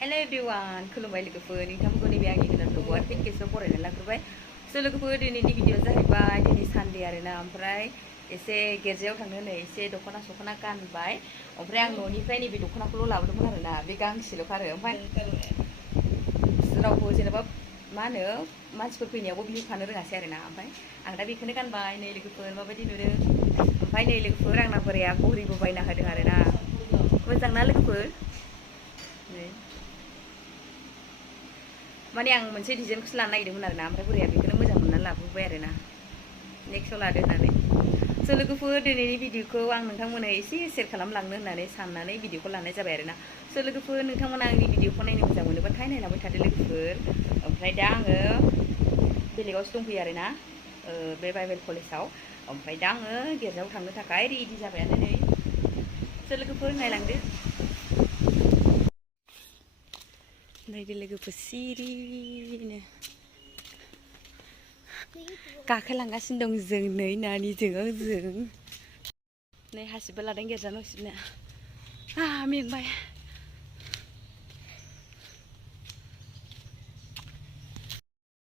Hello everyone, खुलुमबाय लोगोफोर नोंथांमोनखौ नैबे आंनि गोदान ब्लगआव फिन खेबसेबाव बरायनानै लाग्रोबाय। स' लोगोफोर दिनैनि भिडिअ जाहैबाय दिनै सानडे आरोना ओमफ्राय एसे गिर्जायाव थांनो नै एसे दख'ना गानबाय ओमफ्राय आं न'निफ्राय नैबे दख'नाखौल' लाबोदोंमोन आरोना बे गांसेल'खा आरो ओमफ्राय रावबो जेनेबा मा होनो मानसिफोर फैनायावबो बिहरफानो रोङासै आरोना ओमफ्राय आं दा बेखौनो गानबाय नै लोगोफोर माबायदि नुदों ओमफ्राय नै लोगोफोर आंना बोराया घरिबो बायना होदों आरोना मोजां ना लोगोफोर नै माने आं मोनसे डिजाइनखौसो लानो नागिरदोंमोन आरोना ओमफ्राय बोराया बेखौनो मोजां मोननानै लाबोबाय आरोना नेक्स्टआव लादो होननानै स' लोगोफोर दिनैनि भिडिअखौ आं नोंथांमोननो एसे सेयार खालामलांनो होननानै साननानै भिडिअखौ लानाय जाबाय आरोना स' लोगोफोर नोंथांमोना आंनि भिडिअखौ नायनो मोजां मोनोबाथाय नायलांबाय थादो लोगोफोर ओमफ्राय दा आङो बेलेगावसो दंफैयो आरोना बे बाइबेल कलेजाव ओमफ्राय दा आङो गिर्जायाव थांनो थाखाय रेडि जाबायानो नै स' लोगोफोर नायलांदो नायदो लोगोफोर सिरिनो गाखोलांगासिनो दं जों नै नानिजों आंजों नै हासिबबो लादों गिर्जा न' सिबनो मेंबाय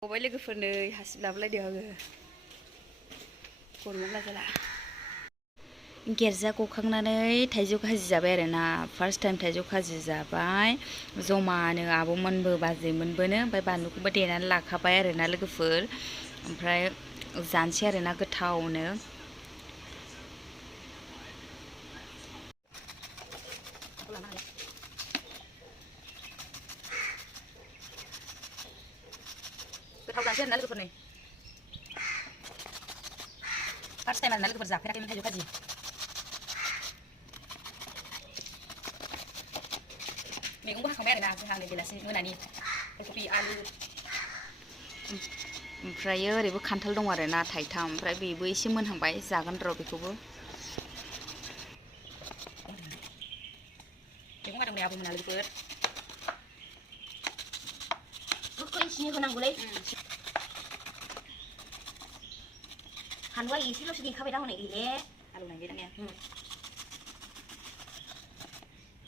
गबाय लोगोफोर नै हासिब लाबोलायदों आङो गरमाव लाजाला गिर्जा गखांनानै थाइजौ खाजि जाबाय आरोना फार्स्ट टाइम थाइजौ खाजि जाबाय जमानो आब'मोनबो बाजैमोनबोनो ओमफ्राय बानलुखौबो देनानै लाखाबाय आरोना लोगोफोर ओमफ्राय जानोसै आरोना गोथावनो गोथाव जानोसै आरोना लोगोफोर नै फार्स्ट टाइम आरोना लोगोफोर जाफेराखैमोन थाइजौ खाजि मैगंबो हाखांबाय आरोना जोंहा नै बेलासि मोनानि कफि आलु ओमफ्रायो ओरैबो खान्थाल दं आरोना थाइथाम ओमफ्राय बेबो एसे मोनहांबाय जागोन र' बेखौबो मैगं हादों नै आब'मोना लोगोफोर गोखै सिनि होनांगौलै हानवा एसेल'सो देखाबाय दा हनै गैले आलु नांगै दानिया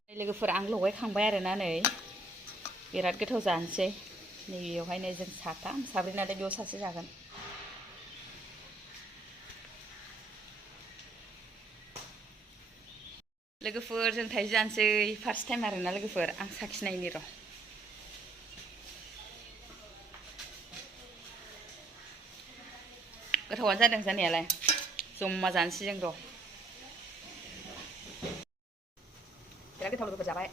लोगोफोर आं लगायखांबाय आरोना नै बिराद गोथाव जानोसै नै बेयावहायनो जों साथाम साब्रै नालाय बेयाव सासे जागोन लोगोफोर जों थाइजौ जानोसै फार्स्ट टाइम आरोना लोगोफोर आं साखिनायनि र' गोथावानो जादों जानायालाय जमा जानोसै जों र' बिराद गोथाव लोगोफोर जाबाय